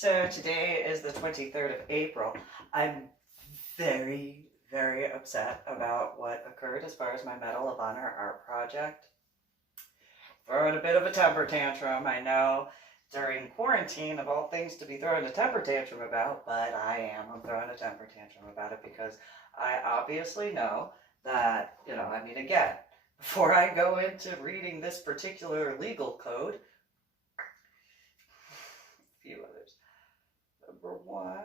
So today is the 23rd of April. I'm very, very upset about what occurred as far as my Medal of Honor art project. Throwing a bit of a temper tantrum, I know, during quarantine, of all things to be throwing a temper tantrum about, but I'm throwing a temper tantrum about it because I obviously know that, again, before I go into reading this particular legal code, a few others. Number one,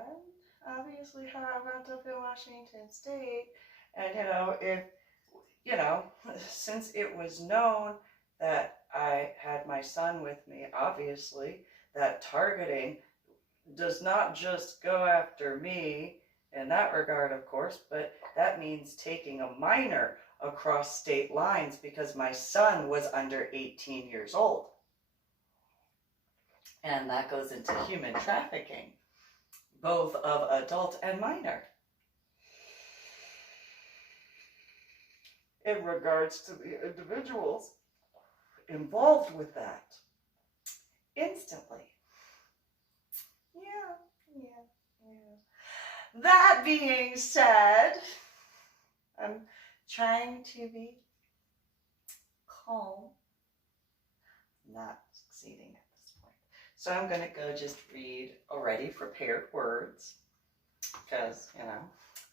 obviously how I wound up in Washington State, and since it was known that I had my son with me, obviously, that targeting does not just go after me in that regard, of course, but that means taking a minor across state lines because my son was under 18 years old. And that goes into human trafficking, both of adult and minor. In regards to the individuals involved with that, instantly. Yeah. That being said, I'm trying to be calm. Not succeeding at this point. So I'm going to go just read already prepared words because,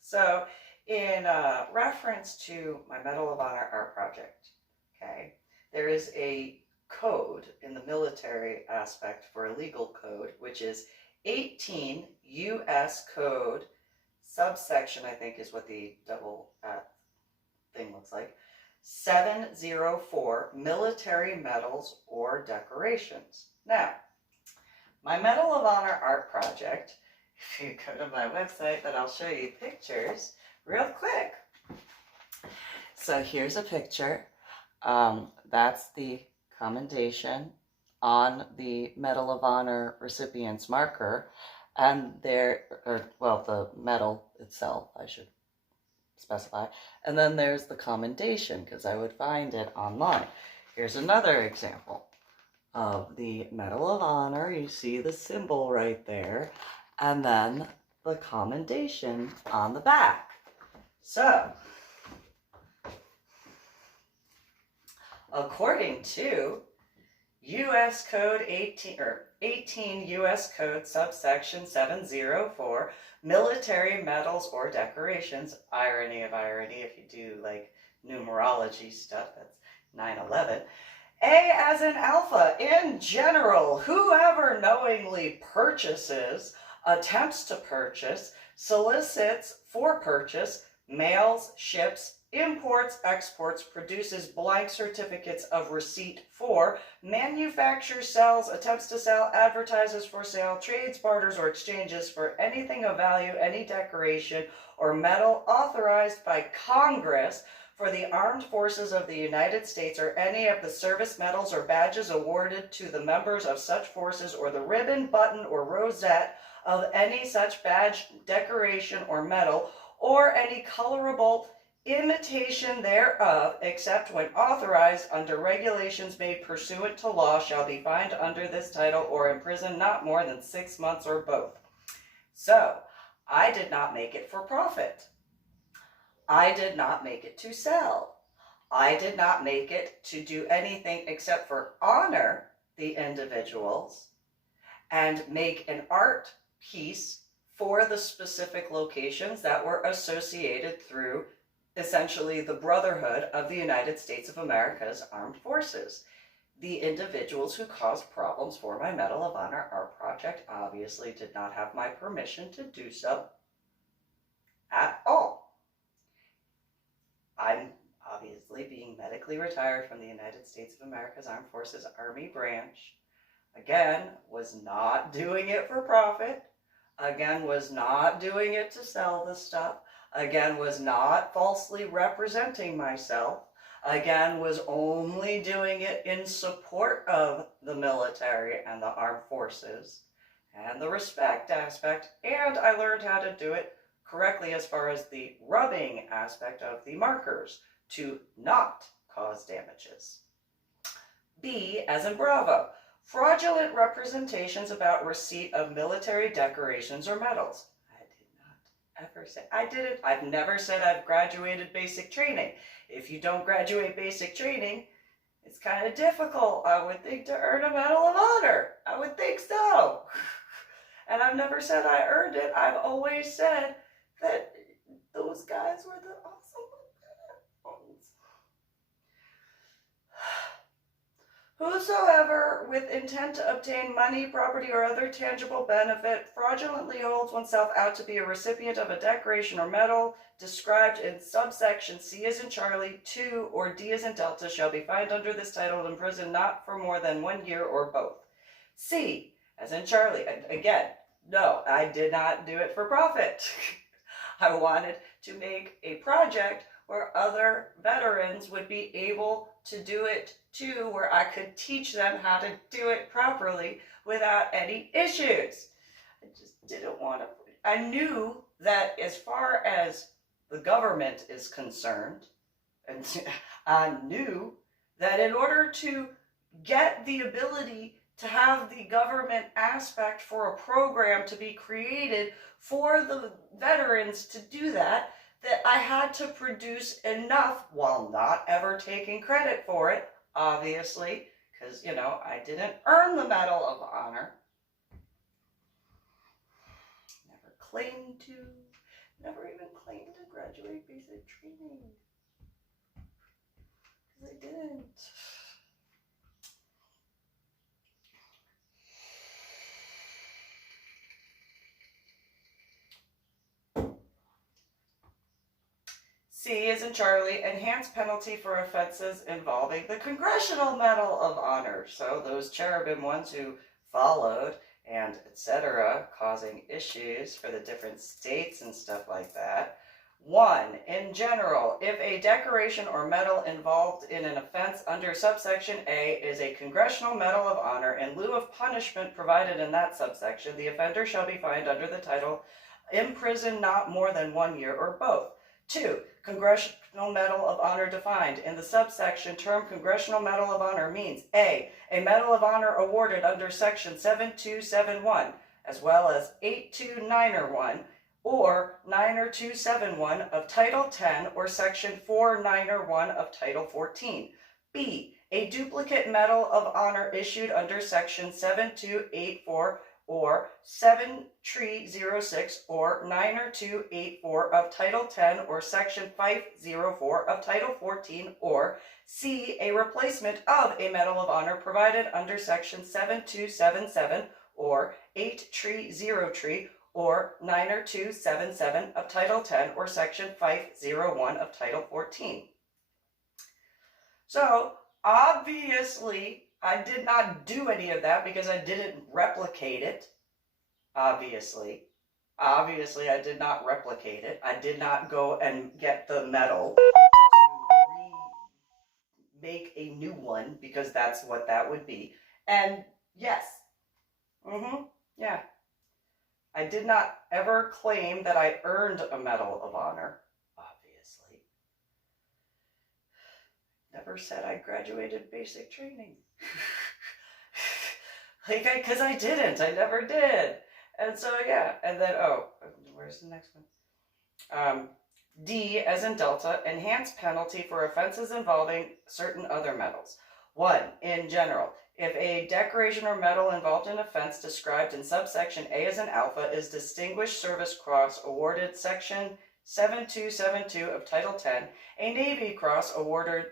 So in reference to my Medal of Honor art project, okay, there is a code in the military aspect for a legal code, which is 18 U.S. Code, subsection, I think is what the double thing looks like, 704, military medals or decorations. Now, my Medal of Honor art project, if you go to my website, then I'll show you pictures real quick. So here's a picture. That's the commendation on the Medal of Honor recipient's marker, and the medal itself, I should specify. And then there's the commendation, because I would find it online. Here's another example of the Medal of Honor. You see the symbol right there, and then the commendation on the back. So, according to U.S. Code 18 U.S. Code subsection 704, military medals or decorations, irony of irony if you do like numerology stuff, that's 9/11. A as in alpha, in general, whoever knowingly purchases, attempts to purchase, solicits for purchase, mails, ships, imports, exports, produces blank certificates of receipt for, manufactures, sells, attempts to sell, advertises for sale, trades, barters, or exchanges for anything of value, any decoration or medal authorized by Congress for the armed forces of the United States or any of the service medals or badges awarded to the members of such forces or the ribbon, button, or rosette of any such badge, decoration, or medal, or any colorable imitation thereof, except when authorized under regulations made pursuant to law, shall be fined under this title or imprisoned not more than 6 months or both. So, I did not make it for profit. I did not make it to sell. I did not make it to do anything except for honor the individuals and make an art piece for the specific locations that were associated through essentially the Brotherhood of the United States of America's Armed Forces. The individuals who caused problems for my Medal of Honor art project obviously did not have my permission to do so at all. I'm obviously being medically retired from the United States of America's Armed Forces Army branch. Again, was not doing it for profit. Again, was not doing it to sell the stuff. Again, was not falsely representing myself. Again, was only doing it in support of the military and the armed forces and the respect aspect. And I learned how to do it correctly as far as the rubbing aspect of the markers to not cause damages. B as in Bravo. fraudulent representations about receipt of military decorations or medals. I did not ever say, I've never said I've graduated basic training. If you don't graduate basic training, it's kind of difficult, I would think, to earn a Medal of Honor. I would think so. And I've never said I earned it. I've always said that those guys were the awesome ones. Whosoever, with intent to obtain money, property, or other tangible benefit, fraudulently holds oneself out to be a recipient of a decoration or medal described in subsection C as in Charlie, 2, or D as in Delta, shall be fined under this title and imprisoned not for more than 1 year or both. C, as in Charlie. Again, no, I did not do it for profit. I wanted to make a project where other veterans would be able to do it too, where I could teach them how to do it properly without any issues. I just didn't want to. I knew that as far as the government is concerned, and I knew that in order to get the ability to have the government aspect for a program to be created for the veterans to do that, that I had to produce enough, while not ever taking credit for it, obviously, because, you know, I didn't earn the Medal of Honor. Never even claimed to graduate basic training. Because I didn't. C is in Charlie, enhanced penalty for offenses involving the Congressional Medal of Honor. So those cherubim ones who followed and etc., causing issues for the different states and stuff like that. 1. In general, if a decoration or medal involved in an offense under subsection A is a Congressional Medal of Honor, in lieu of punishment provided in that subsection, the offender shall be fined under the title, imprisoned not more than 1 year or both. 2. Congressional Medal of Honor defined. In the subsection, term Congressional Medal of Honor means A Medal of Honor awarded under Section 7271, as well as 8291 or 90271 of Title 10 or Section 4901 of Title 14. B. A duplicate Medal of Honor issued under Section 7284 or 7306 or 90284 of Title 10 or Section 504 of Title 14, or C. A replacement of a Medal of Honor provided under Section 7277 or 803 or 90277 of Title 10 or Section 501 of Title 14. So, obviously, I did not do any of that because I didn't replicate it. Obviously, I did not replicate it. I did not go and get the medal to make a new one, because that's what that would be. And yes, yeah, I did not ever claim that I earned a Medal of Honor, obviously. Never said I graduated basic training. Because I didn't. I never did. And so, yeah. And then, where's the next one? D, as in Delta, enhanced penalty for offenses involving certain other medals. 1. In general, if a decoration or medal involved in offense described in subsection A as in Alpha is Distinguished Service Cross awarded Section 7272 of Title 10, a Navy Cross awarded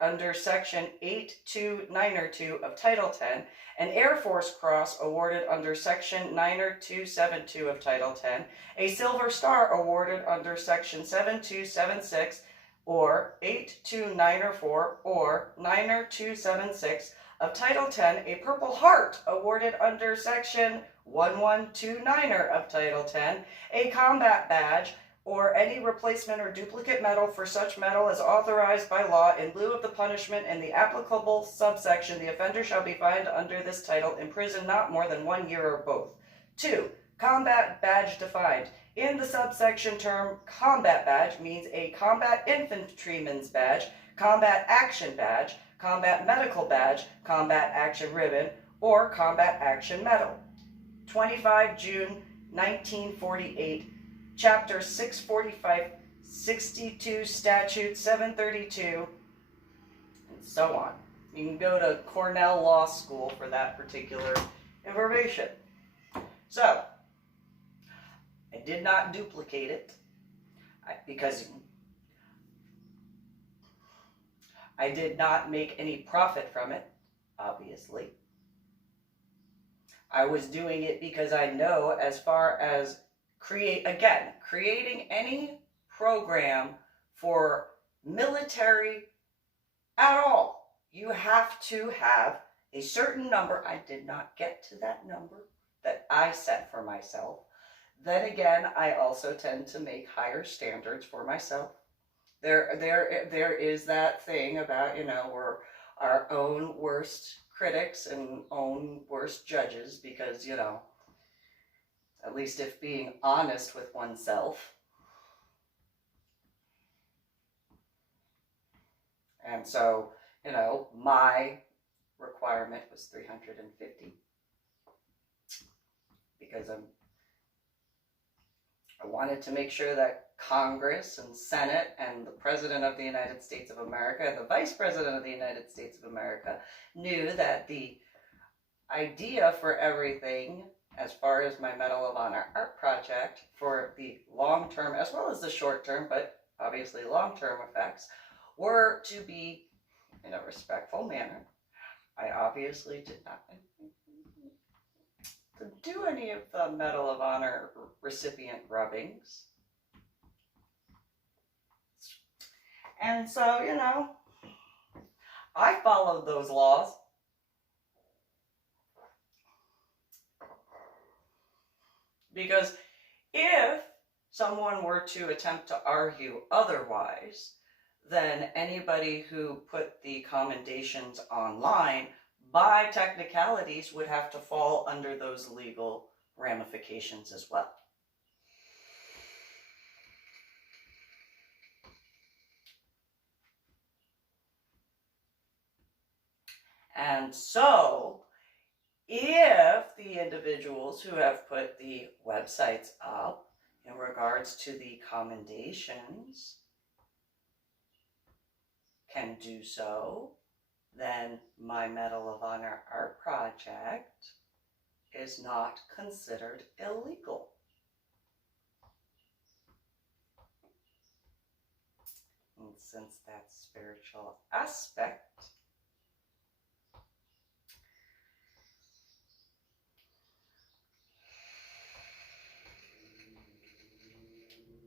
under Section 82902 of Title 10, an Air Force Cross awarded under Section 90272 of Title 10, a Silver Star awarded under Section 7276 or 82904 or 90276 of Title 10, a Purple Heart awarded under Section 1129 of Title 10, a Combat Badge, or any replacement or duplicate medal for such medal as authorized by law in lieu of the punishment in the applicable subsection, the offender shall be fined under this title, imprisoned not more than 1 year or both. 2. Combat badge defined. In the subsection term, combat badge means a combat infantryman's badge, combat action badge, combat medical badge, combat action ribbon, or Combat Action Medal. 25 June 1948, Chapter 645, 62, Statute 732, and so on. You can go to Cornell Law School for that particular information. So, I did not duplicate it because I did not make any profit from it, obviously. I was doing it because I know, as far as creating any program for military at all, you have to have a certain number. I did not get to that number that I set for myself. Then again, I also tend to make higher standards for myself. There is that thing about, we're our own worst critics and own worst judges, because, at least if being honest with oneself. And so, my requirement was 350 because I wanted to make sure that Congress and Senate and the President of the United States of America and the Vice President of the United States of America knew that the idea for everything, as far as my Medal of Honor art project, for the long-term as well as the short-term, but obviously long-term effects, were to be in a respectful manner. I obviously did not do any of the Medal of Honor recipient rubbings. And so, I followed those laws. Because if someone were to attempt to argue otherwise, then anybody who put the commendations online, by technicalities, would have to fall under those legal ramifications as well. And so, if the individuals who have put the websites up in regards to the commendations can do so, then my Medal of Honor art project is not considered illegal. And since that spiritual aspect,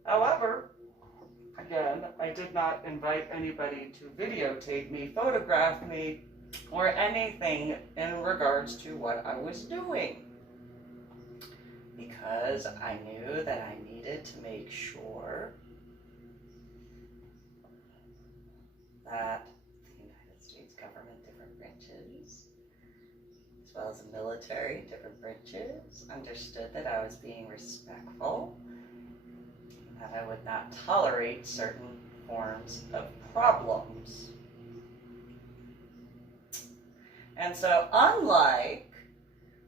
however, again, I did not invite anybody to videotape me, photograph me, or anything in regards to what I was doing, because I knew that I needed to make sure that the United States government, different branches, as well as the military, different branches, understood that I was being respectful, that I would not tolerate certain forms of problems. And so, unlike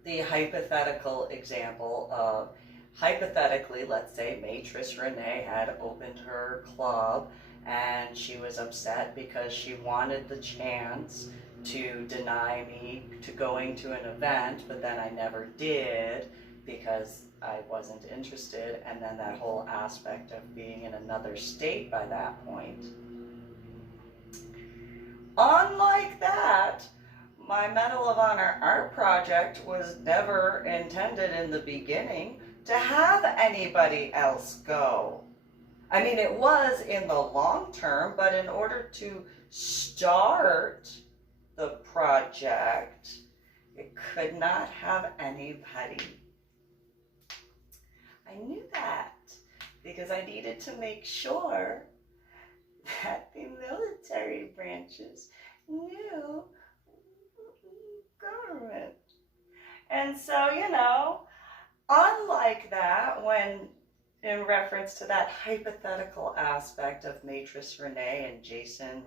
the hypothetical example of, hypothetically, let's say Matrice Renee had opened her club and she was upset because she wanted the chance to deny me to going to an event, but then I never did because I wasn't interested, and then that whole aspect of being in another state by that point. Unlike that, my Medal of Honor art project was never intended in the beginning to have anybody else go. I mean, it was in the long term, but in order to start the project, it could not have anybody. I knew that because I needed to make sure that the military branches knew government. And so, unlike that, when in reference to that hypothetical aspect of Matrice Renee and Jason,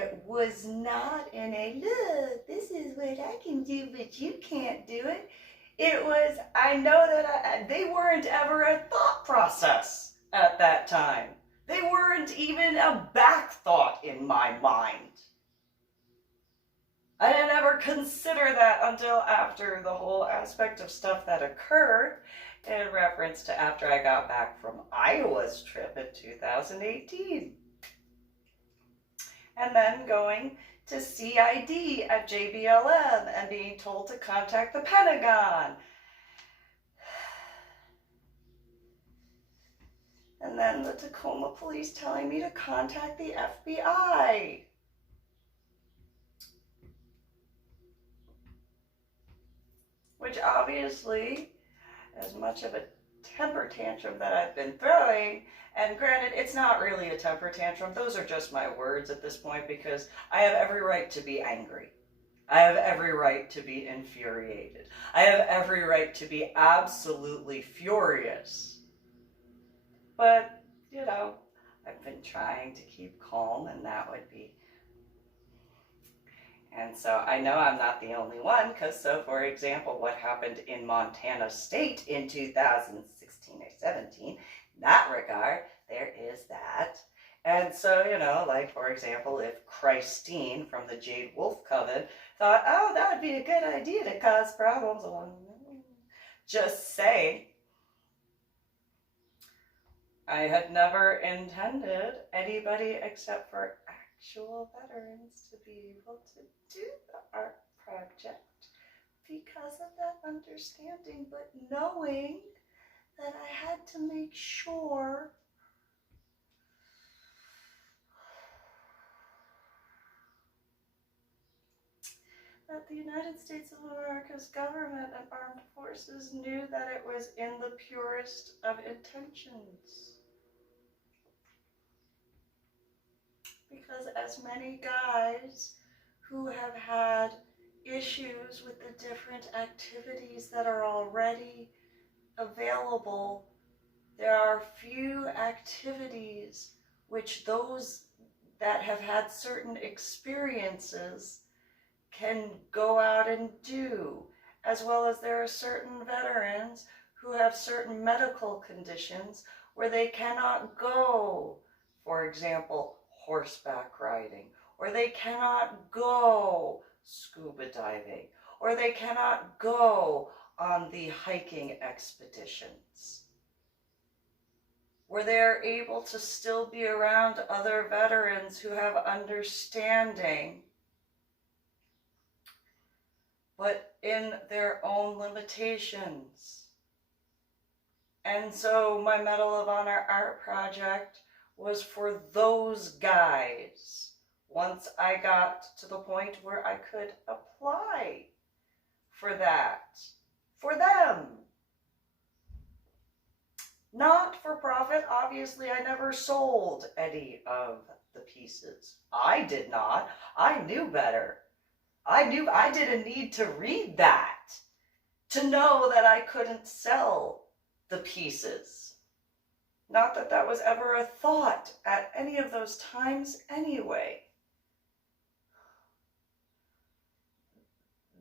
it was not in a, look, this is what I can do, but you can't do it. It was, I know that they weren't ever a thought process at that time. They weren't even a back thought in my mind. I didn't ever consider that until after the whole aspect of stuff that occurred in reference to after I got back from Iowa's trip in 2018. And then going to CID at JBLM and being told to contact the Pentagon. And then the Tacoma police telling me to contact the FBI. Which obviously, as much of a temper tantrum that I've been throwing, and granted, it's not really a temper tantrum, those are just my words at this point, because I have every right to be angry. I have every right to be infuriated. I have every right to be absolutely furious. But, you know, I've been trying to keep calm, and that would be... And so I know I'm not the only one, because so, for example, what happened in Montana State in 2016 or 17, in that regard, there is that. And so, you know, like, for example, if Christine from the Jade Wolf Coven thought, oh, that would be a good idea to cause problems along, just say, I had never intended anybody except for actual veterans to be able to do the art project because of that understanding, but knowing that I had to make sure that the United States of America's government and armed forces knew that it was in the purest of intentions. Because as many guys who have had issues with the different activities that are already available, there are few activities which those that have had certain experiences can go out and do, as well as there are certain veterans who have certain medical conditions where they cannot go, for example, horseback riding, or they cannot go scuba diving, or they cannot go on the hiking expeditions, where they're able to still be around other veterans who have understanding, but in their own limitations. And so my Medal of Honor art project was for those guys once I got to the point where I could apply for that, for them. Not for profit. Obviously, I never sold any of the pieces. I did not. I knew better. I knew I didn't need to read that to know that I couldn't sell the pieces. Not that that was ever a thought at any of those times anyway.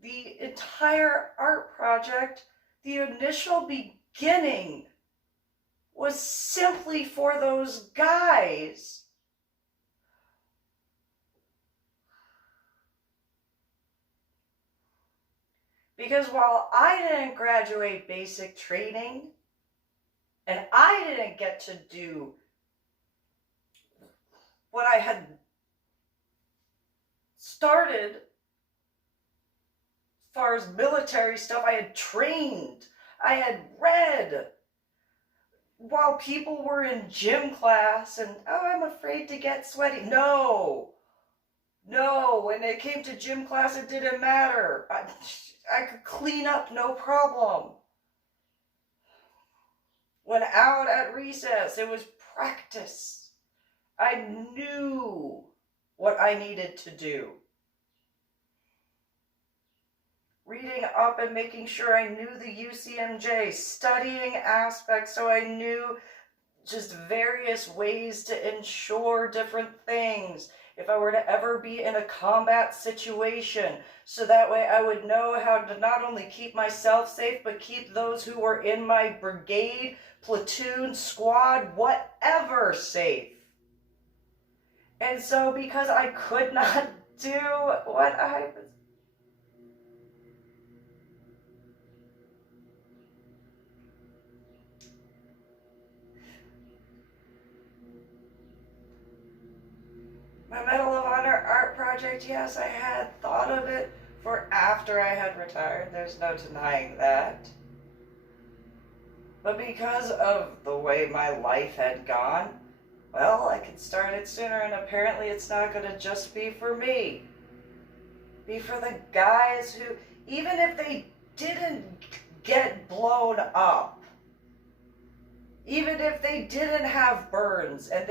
The entire art project, the initial beginning, was simply for those guys. Because while I didn't graduate basic training, and I didn't get to do what I had started as far as military stuff, I had trained, I had read, while people were in gym class and, oh, I'm afraid to get sweaty. No, when it came to gym class, it didn't matter. I could clean up, no problem. When out at recess, it was practice. I knew what I needed to do. Reading up and making sure I knew the UCMJ, studying aspects so I knew just various ways to ensure different things. if I were to ever be in a combat situation, so that way I would know how to not only keep myself safe, but keep those who were in my brigade, platoon, squad, whatever safe. And so because I could not do what I was, my Medal of Honor art project, yes, I had thought of it for after I had retired. There's no denying that. But because of the way my life had gone, well, I could start it sooner, and apparently it's not going to just be for me. Be for the guys who, even if they didn't get blown up, even if they didn't have burns and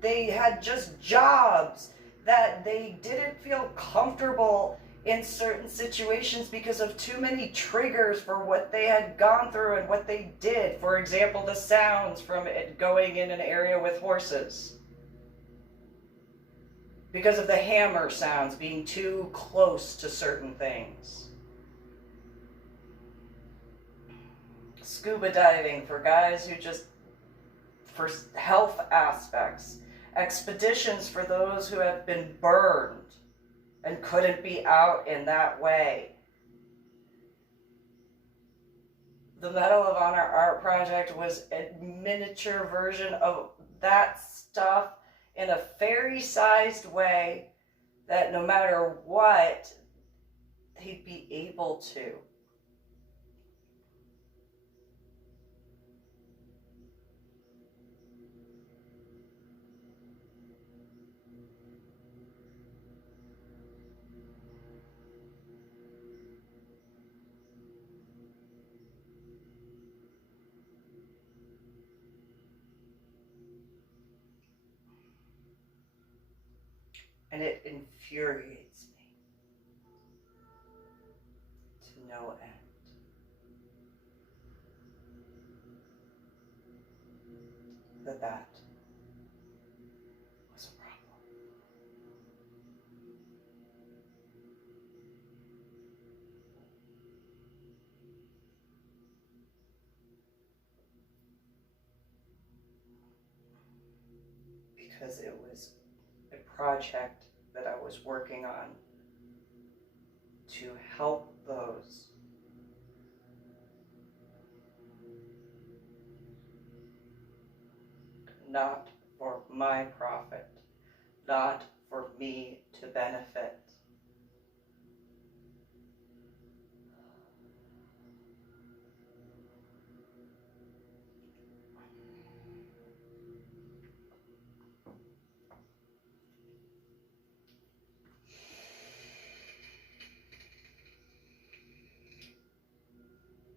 they had just jobs that they didn't feel comfortable in certain situations because of too many triggers for what they had gone through and what they did. For example, the sounds from it going in an area with horses. Because of the hammer sounds being too close to certain things. Scuba diving for guys who just, for health aspects. Expeditions for those who have been burned and couldn't be out in that way. The Medal of Honor art project was a miniature version of that stuff in a fairy-sized way that no matter what, they'd be able to. And it infuriates me to no end. That was a problem. Because it was a project that I was working on to help those not for my profit, not for me to benefit.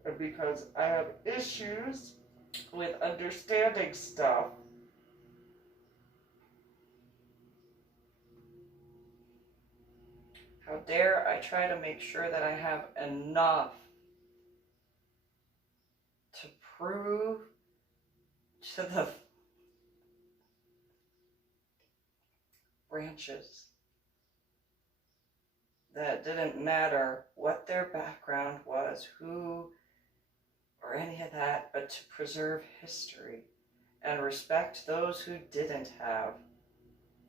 And because I have issues with understanding stuff, how dare I try to make sure that I have enough to prove to the branches that it didn't matter what their background was, who, or any of that, but to preserve history and respect those who didn't have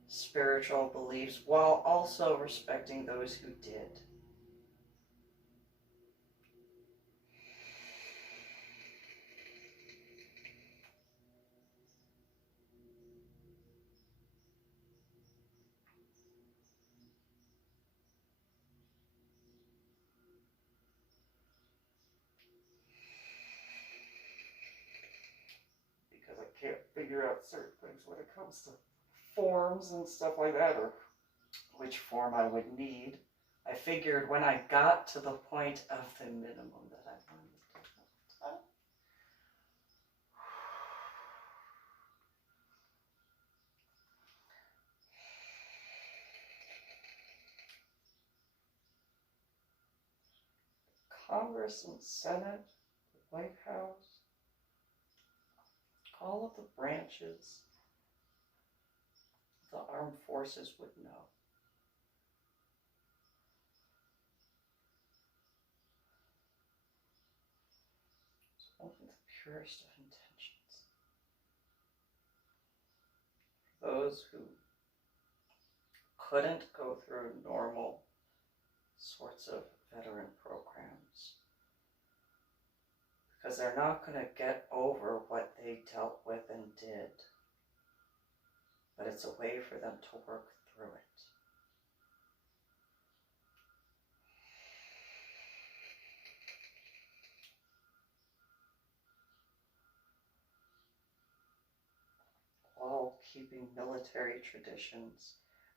spiritual beliefs while also respecting those who did. Because I can't figure out certain things when it comes to forms and stuff like that, or which form I would need. I figured when I got to the point of the minimum that I wanted to. Congress and Senate, the White House, all of the branches, the armed forces would know. It's only the purest of intentions. Those who couldn't go through normal sorts of veteran programs because they're not going to get over what they dealt with and did, but it's a way for them to work through it. While keeping military traditions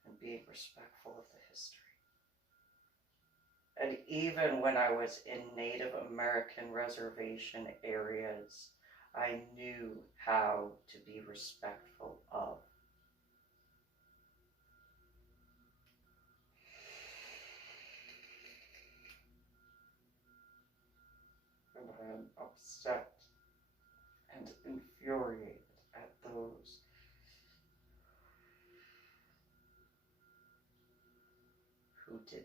and being respectful of the history. And even when I was in Native American reservation areas, I knew how to be respectful of. And I am upset and infuriated at those who did